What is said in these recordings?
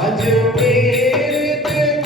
आज मेरे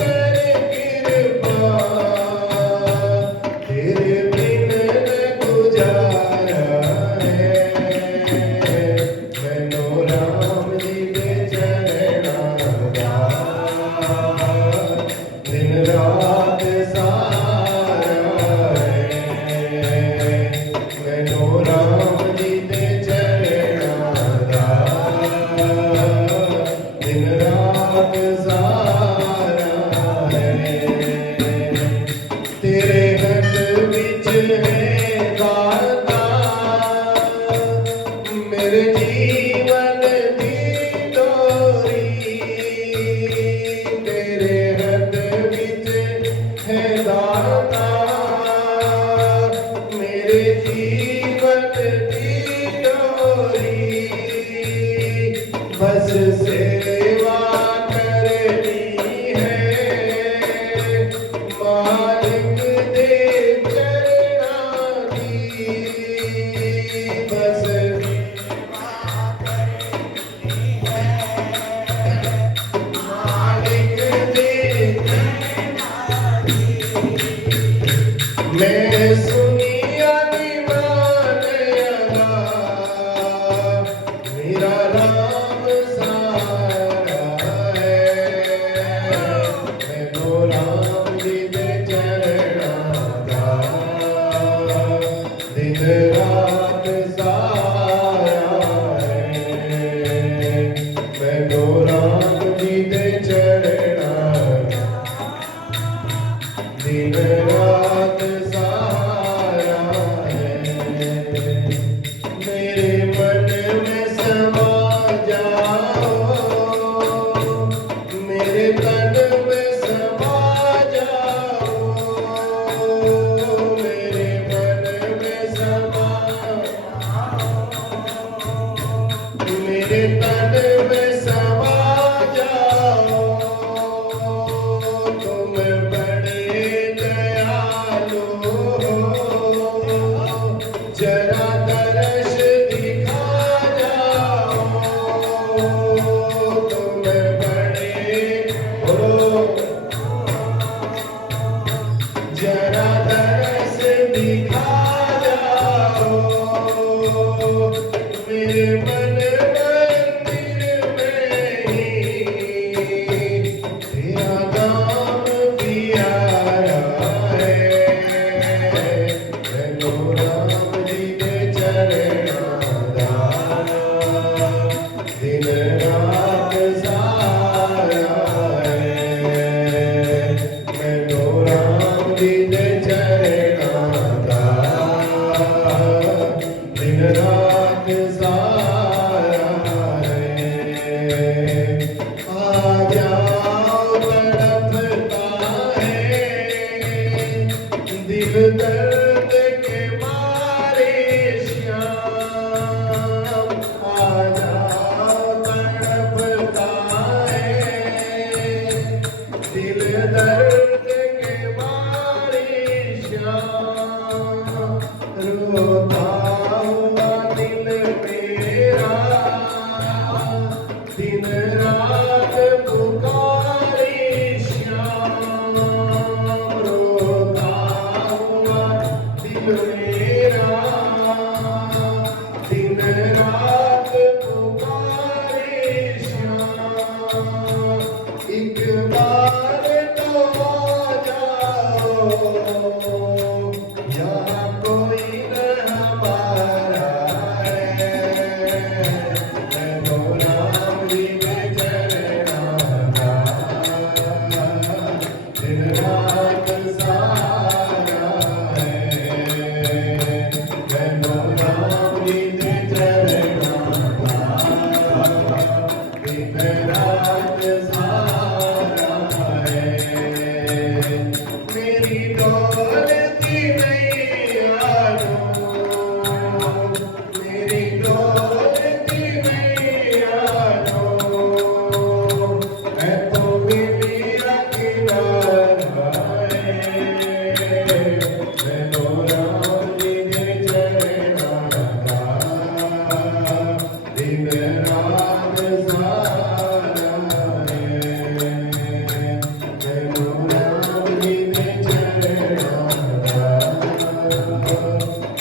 एक बार तो आ जाओ, यहाँ कोई न हमारा है, मैं तो राम जी में चढ़ना, दिन रात सारा है, मैं तो राम जी में चढ़ना, दिन रात सारा है, मेरी दौलती मैया रो, मेरी दौलती मैया रो, मैं तो बीबी रखना है, मैं तो राम जी के चढ़ना, दिन रात सारा है, मैं तो राम जी के चढ़ना,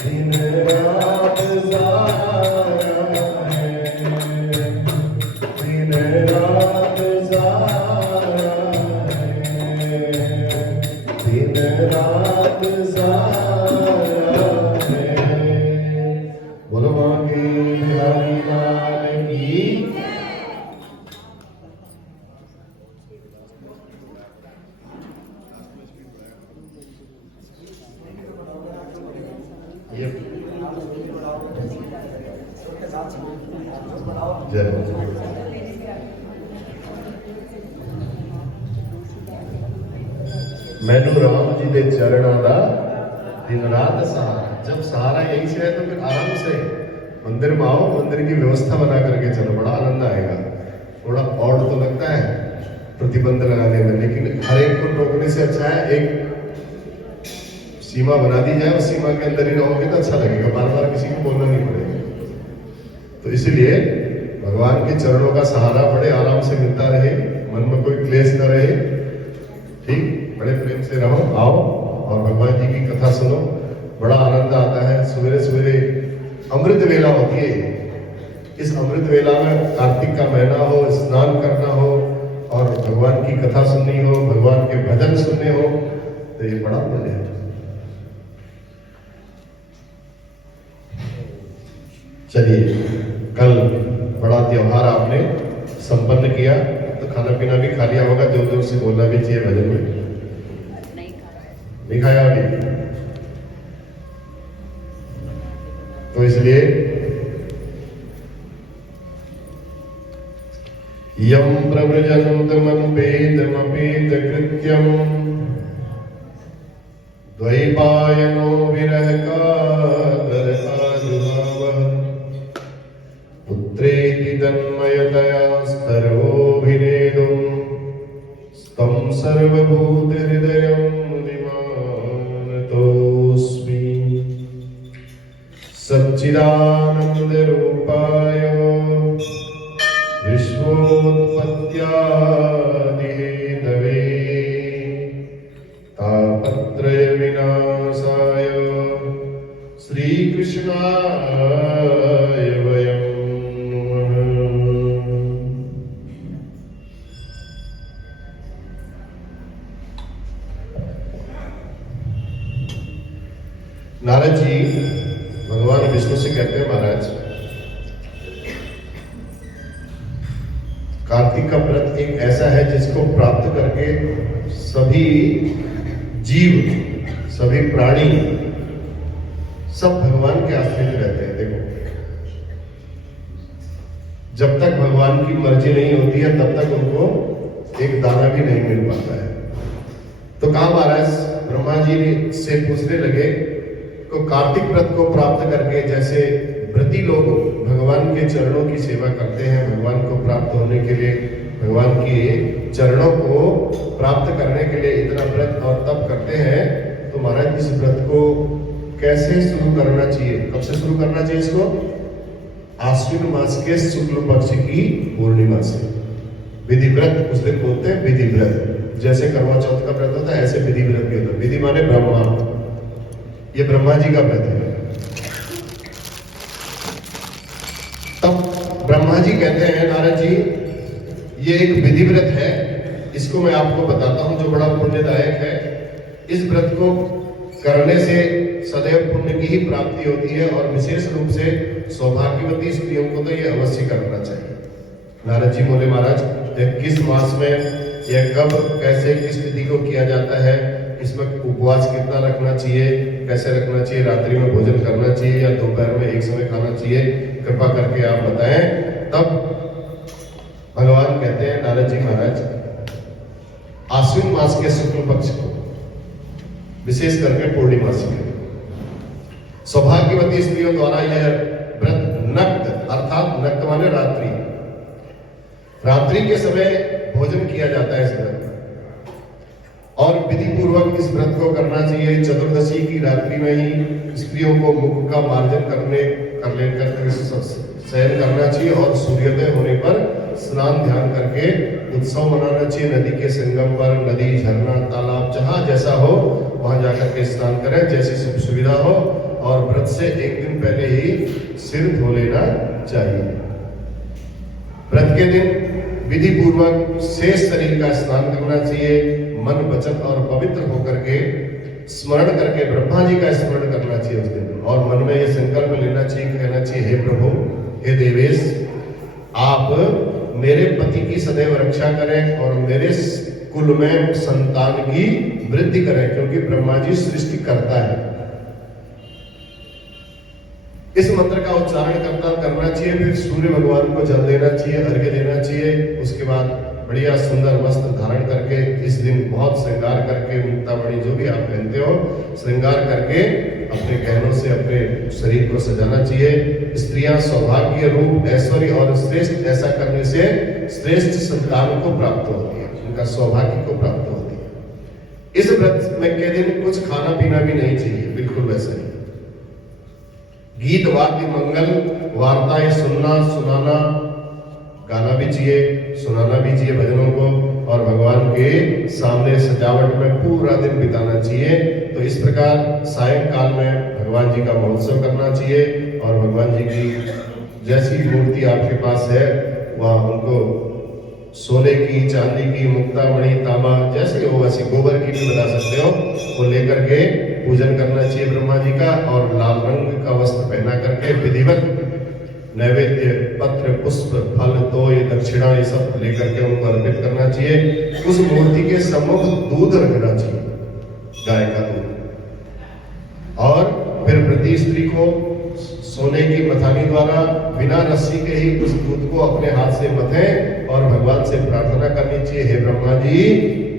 दिन रात सारा है, दिन रात सारा है, दिन रात सारा है। बोलो बांके बिहारी लाल की। ये जय हो। मैनू राम जी के चरणों का दिन रात सहारा। जब सहारा यही से है तो फिर आराम से मंदिर में आओ, मंदिर की व्यवस्था बना करके चलो, बड़ा आनंद आएगा। थोड़ा ऑड तो लगता है प्रतिबंध लगाने में, लेकिन हर एक को टोकने से अच्छा है एक सीमा बना दी जाए, उस सीमा के अंदर ही रहोगे तो अच्छा लगेगा, बार बार किसी को बोलना नहीं पड़ेगा। तो इसलिए भगवान के चरणों का सहारा बड़े आराम से मिलता रहे, मन में कोई क्लेश न रहे, ठीक, बड़े प्रेम से रहो, आओ और भगवान जी की कथा सुनो, बड़ा आनंद आता है। सवेरे सवेरे अमृत वेला होती है, इस अमृत वेला में कार्तिक का महीना हो, स्नान करना हो और भगवान की कथा सुननी हो, भगवान के भजन सुनने हो, तो ये बड़ा पुण्य है। चलिए, कल बड़ा त्योहार आपने संपन्न किया, तो खाना पीना भी खा लिया होगा, जोर जोर से बोलना भी चाहिए भजन में। नहीं खाया अभी, तो इसलिए यम प्रव्रजन्तमनुपेतमपेत कृत्यम द्वैपायनो विरह कातरसाजुहावः पुत्रेति तन्मयतया स्तर्वोऽभिनेदुं स्तं सर्वभूतहृदयं मुनिमानतोऽस्मि। सच्चिदानन्दरूपाय विश्वोत्पत्त्यादिहेतवे तापत्रयविनाशाय श्रीकृष्णाय वयं नमः। नारद जी भगवान विष्णु से कहते हैं, महाराज कार्तिक का व्रत एक ऐसा है जिसको प्राप्त करके सभी जीव, सभी प्राणी सब भगवान के आश्रित रहते हैं। देखो, जब तक भगवान की मर्जी नहीं होती है तब तक उनको एक दाना भी नहीं मिल पाता है। तो कहा महाराज ब्रह्मा जी से पूछने लगे तो कार्तिक व्रत को प्राप्त करके जैसे व्रती लोग भगवान के चरणों की सेवा करते हैं, भगवान को प्राप्त होने के लिए, भगवान के चरणों को प्राप्त करने के लिए इतना व्रत और तप करते हैं, तो महाराज इस व्रत को कैसे शुरू करना चाहिए, कब से शुरू करना चाहिए इसको? आश्विन मास के शुक्ल पक्ष की पूर्णिमा से। विधि व्रत उस दिन बोलते हैं, विधि व्रत। जैसे करवा चौथ का व्रत होता है ऐसे विधि व्रत भी होता है। विधि माने ब्रह्मा, ये ब्रह्मा जी का व्रत है। तब ब्रह्मा जी कहते हैं नारद जी ये एक विधि व्रत है, इसको मैं आपको बताता हूं जो बड़ा पुण्यदायक है। इस व्रत को करने से सदैव पुण्य की ही प्राप्ति होती है और विशेष रूप से सौभाग्यवती स्त्रियों को तो ये अवश्य करना चाहिए। नारद जी बोले महाराज ये किस मास में, यह कब, कैसे, किस विधि को किया जाता है, इसमें उपवास कितना रखना चाहिए, कैसे रखना चाहिए, रात्रि में भोजन करना चाहिए या दोपहर में एक समय खाना चाहिए, कृपा करके आप बताएं। तब भगवान कहते हैं नारद जी महाराज आश्विन मास के शुक्ल पक्ष को, विशेष करके पूर्णिमा से सौभाग्यवती स्त्रियों द्वारा यह व्रत नक्त अर्थात नक्त माने रात्रि, रात्रि के समय भोजन किया जाता है इस व्रत में और विधि पूर्वक इस व्रत को करना चाहिए। चतुर्दशी की रात्रि में ही स्त्रियों को मुख का मार्जन कर लेकर शयन करना चाहिए और सूर्योदय होने पर स्नान ध्यान करके उत्सव मनाना चाहिए। नदी के संगम पर, नदी, झरना, तालाब जहां जैसा हो वहां जाकर के स्नान करें, जैसी सुविधा हो, और व्रत से एक दिन पहले ही सिर धो लेना चाहिए। व्रत के दिन विधि पूर्वक शेष शरीर का स्नान करना चाहिए। मन, वचन और पवित्र होकर के स्मरण करके ब्रह्मा जी का स्मरण करना चाहिए उस दिन और मन में ये संकल्प लेना चाहिए, कहना चाहिए हे प्रभु, हे देवेश, आप मेरे पति की सदैव रक्षा करें और मेरे कुल में संतान की वृद्धि करें, क्योंकि ब्रह्मा जी सृष्टि करता है। इस मंत्र का उच्चारण करना चाहिए। फिर सूर्य भगवान को जल देना चाहिए, अर्घ्य देना चाहिए। उसके बाद बढ़िया सुंदर वस्त्र धारण करके इस दिन बहुत श्रृंगार करके, मुक्तामणि जो भी आप पहनते हो, श्रृंगार करके अपने गहनों से अपने शरीर को सजाना चाहिए। स्त्रियां सौभाग्य, रूप, ऐश्वर्य और श्रेष्ठ, ऐसा करने से श्रेष्ठ संतान को प्राप्त होती है, उनका सौभाग्य को प्राप्त होती है। इस व्रत में के दिन कुछ खाना पीना भी नहीं चाहिए, बिल्कुल वैसा ही। गीत, वाद्य, मंगल, वार्ताएं सुनना, सुनाना, गाना भी चाहिए, सुनाना भी चाहिए भजनों को, और भगवान के सामने सजावट में पूरा दिन बिताना चाहिए। तो इस प्रकार सायंकाल में भगवान जी का महोत्सव करना चाहिए और भगवान जी की जैसी मूर्ति आपके पास है वह उनको सोने की, चांदी की, मुक्तामणि, तांबा जैसे हो वैसी, गोबर की भी बता सकते हो, वो लेकर के पूजन करना चाहिए ब्रह्मा जी का। और लाल रंग का वस्त्र पहना करके विधिवत नैवेद्य, पत्र, पुष्प, फल, तोय, दक्षिणा ये सब लेकर के उनको अर्पित करना चाहिए। उस मूर्ति के सम्मुख दूध रखना चाहिए, गाय का दूध, और फिर प्रति स्त्री को सोने की मथानी द्वारा बिना रस्सी के ही उस दूध को अपने हाथ से मथें और भगवान से प्रार्थना करनी चाहिए, हे ब्रह्मा जी,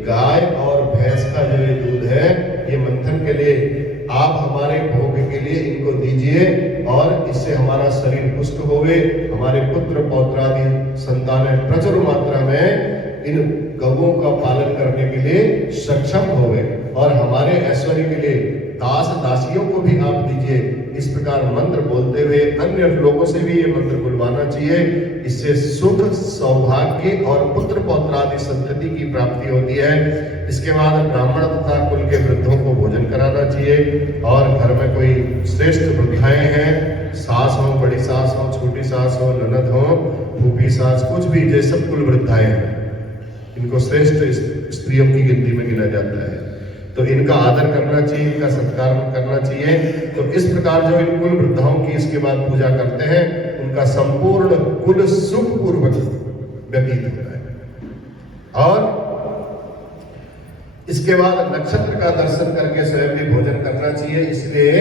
गाय और भैंस का जो ये दूध है ये मंथन के लिए आप हमारे भोग के लिए इनको दीजिए और इससे हमारा शरीर पुष्ट होवे, हमारे पुत्र पौत्रादि संतानें प्रचुर मात्रा में इन गौओं का पालन करने के लिए सक्षम होवे और हमारे ऐश्वर्य के लिए दास दासियों को भी आप दीजिए। इस प्रकार मंत्र बोलते हुए अन्य लोगों से भी ये मंत्र बुलवाना चाहिए। इससे सुख, सौभाग्य और पुत्र पौत्रादि संतति की प्राप्ति होती है। इसके बाद ब्राह्मण तथा कुल के वृद्धों को भोजन कराना चाहिए और घर में कोई श्रेष्ठ वृद्धाएं हैं, सास हो, बड़ी सास हो, छोटी सास हो, ननद हो, फूफी सास, कुछ भी जो सब कुल वृद्धाएं हैं, इनको श्रेष्ठ स्त्रियों की गिनती में गिना जाता है, तो इनका आदर करना चाहिए, इनका सत्कार करना चाहिए। तो इस प्रकार जो इन कुल वृद्धाओं की इसके बाद पूजा करते हैं, उनका संपूर्ण कुल सुखपूर्वक व्यतीत होता है। और इसके बाद नक्षत्र का दर्शन करके स्वयं भी भोजन करना चाहिए। इसलिए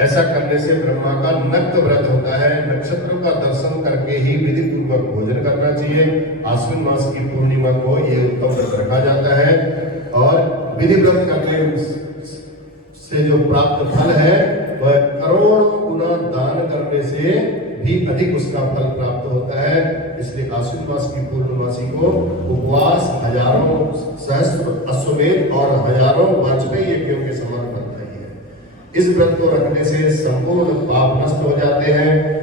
ऐसा करने से ब्रह्मा का नक्त व्रत होता है। नक्षत्रों का दर्शन करके ही विधि पूर्वक भोजन करना चाहिए। आश्विन मास की पूर्णिमा को ये उत्तम व्रत रखा जाता है और विधि व्रत करने से जो प्राप्त फल है वह करोड़ों गुना दान करने से भी अधिक उसका फल प्राप्त होता है। इसलिए आश्विन मास की पूर्णमासी को उपवास, हजारों सहस्त्र अश्वमेध और हजारों वाजपेयी यज्ञों के समान बनता ही है। इस व्रत को रखने से संपूर्ण पाप नष्ट हो जाते हैं।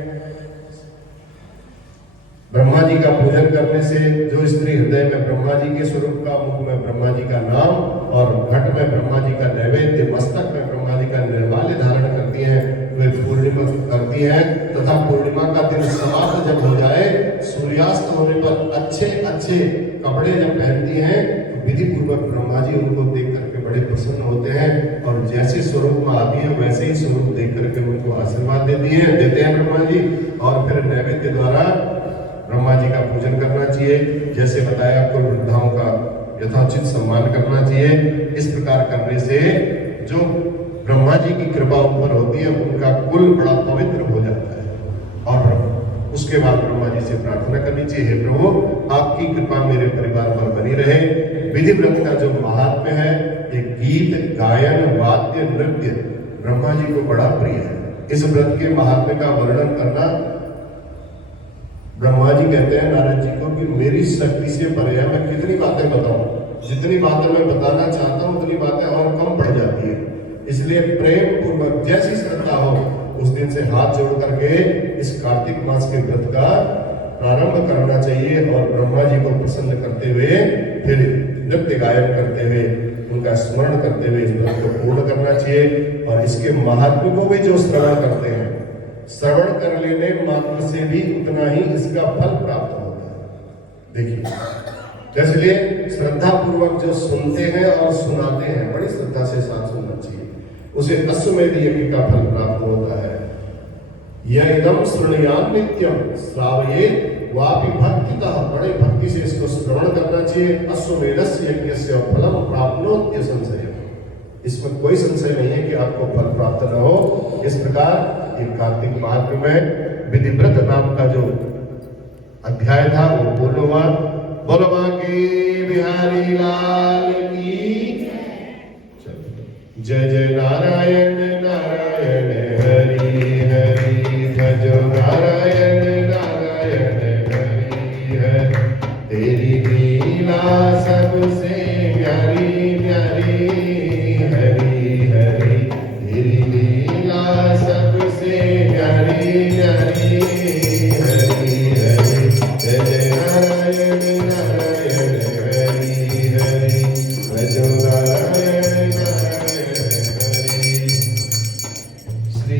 ब्रह्मा जी का पूजन करने से जो स्त्री हृदय में ब्रह्मा जी के स्वरूप का, मुख में ब्रह्मा जी का नाम और घट में ब्रह्मा जी का नैवेद्य, मस्तक में ब्रह्मा जी का निर्माल्य धारण करती हैं, वे पूर्णिमा करती हैं तथा पूर्णिमा का दिन समाप्त जब हो जाए, सूर्यास्त होने पर अच्छे अच्छे कपड़े जब पहनती हैं विधि पूर्वक ब्रह्मा जी उनको देख करके बड़े प्रसन्न होते हैं और जैसे स्वरूप में आती है वैसे ही स्वरूप देख करके उनको आशीर्वाद देते हैं ब्रह्मा जी। और फिर नैवेद्य द्वारा ब्रह्मा जी का पूजन करना चाहिए, जैसे बताया कुल वृद्धाओं का यथोचित सम्मान करना चाहिए। इस प्रकार करने से जो ब्रह्मा जी की कृपा ऊपर होती है उनका कुल बड़ा पवित्र हो जाता है। और उसके बाद ब्रह्मा जी से प्रार्थना करनी चाहिए, हे प्रभु आपकी कृपा मेरे परिवार पर बनी रहे। विधि व्रत का जो महात्म्य है, ये गीत गायन वाद्य नृत्य ब्रह्मा जी को बड़ा प्रिय है। इस व्रत के महात्म्य का वर्णन करना ब्रह्मा जी कहते हैं नारद जी को कि मेरी शक्ति से परे है, मैं कितनी बातें बताऊं, जितनी बातें मैं बताना चाहता हूं उतनी बातें और कम पड़ जाती है। इसलिए प्रेम पूर्वक जैसी श्रद्धा हो उस दिन से हाथ जोड़ करके इस कार्तिक मास के व्रत का प्रारंभ करना चाहिए और ब्रह्मा जी को प्रसन्न करते हुए फिर नृत्य गायन करते हुए उनका स्मरण करते हुए इस व्रत को पूर्ण करना चाहिए। और इसके महात्म्य को भी जो श्रवण करते हैं, श्रवण कर लेने मात्र से भी उतना ही इसका फल प्राप्त होता है। देखिए, इसलिए श्रद्धा पूर्वक जो सुनते हैं और सुनाते हैं, बड़ी श्रद्धा से साथ सुनना चाहिए, उसे अश्वमेध यज्ञ का फल प्राप्त होता है। यह इदम श्रृणयान नित्यम श्रावये वापि भक्तितः, बड़े भक्ति से इसको श्रवण करना चाहिए। अश्वमेधस्य यज्ञस्य फलम प्राप्नोत्य संशय, इसमें कोई संशय नहीं है कि आपको फल प्राप्त न हो। इस प्रकार ये कार्तिक माह में विधिव्रत नाम का जो अध्याय था वो पूर्ण हुआ। बोलो बांके बिहारी लाल की जय जय नारायण नारायण हरि हरि भजो नारायण नारायण हरि हरि। तेरी लीला सबसे प्यारी प्यारी हरि हरि, तेरी लीला सबसे प्यारी प्यारी हरि हरि। जय जय नारायण नारायण हरि हरि भजो नारायण नारायण हरि। श्री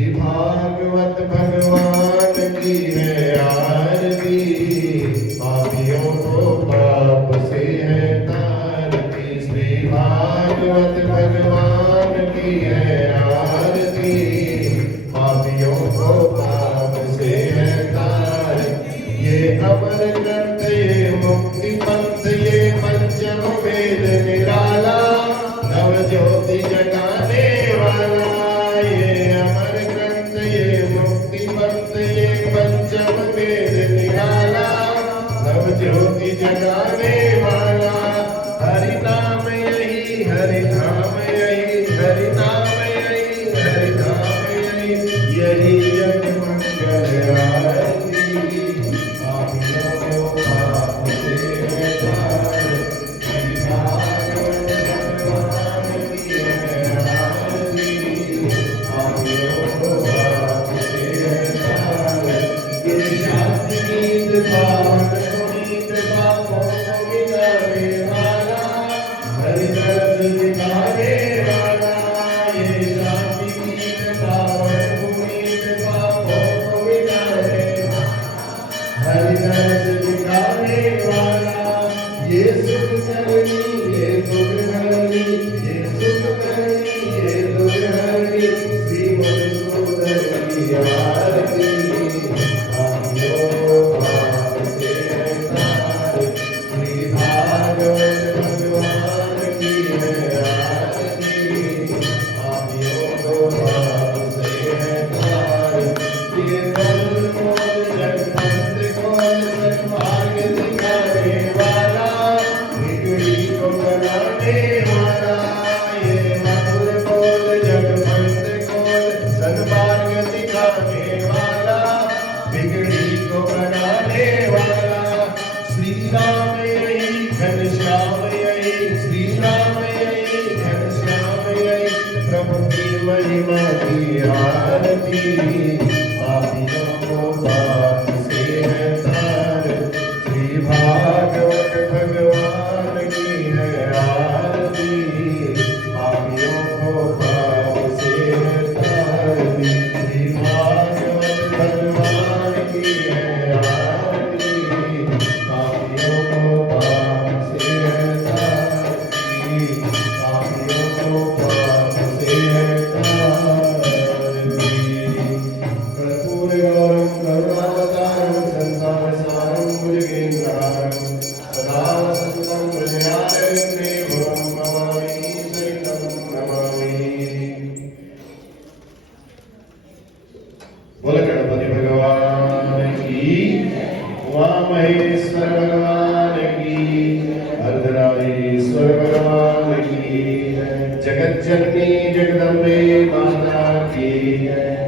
जगज्जननी जगदम्बे माता की,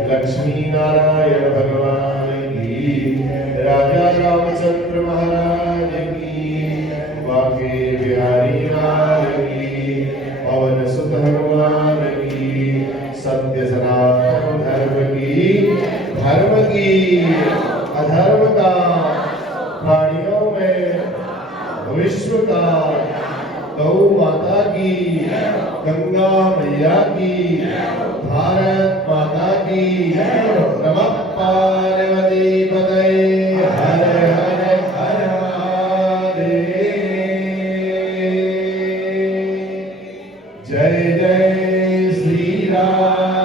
लक्ष्मी नारायण भगवान की, राजा रामचंद्र महाराज की, बाके बिहारी लाल की, पवन सुत हनुमान की, सत्य सनातन धर्म की अधर्म का प्राणियों में विश्व का, गौ माता की, गंगा मैया की, भारत माता की, नमः पार्वती पतये, हर हर हर महादेव। जय जय श्री राम।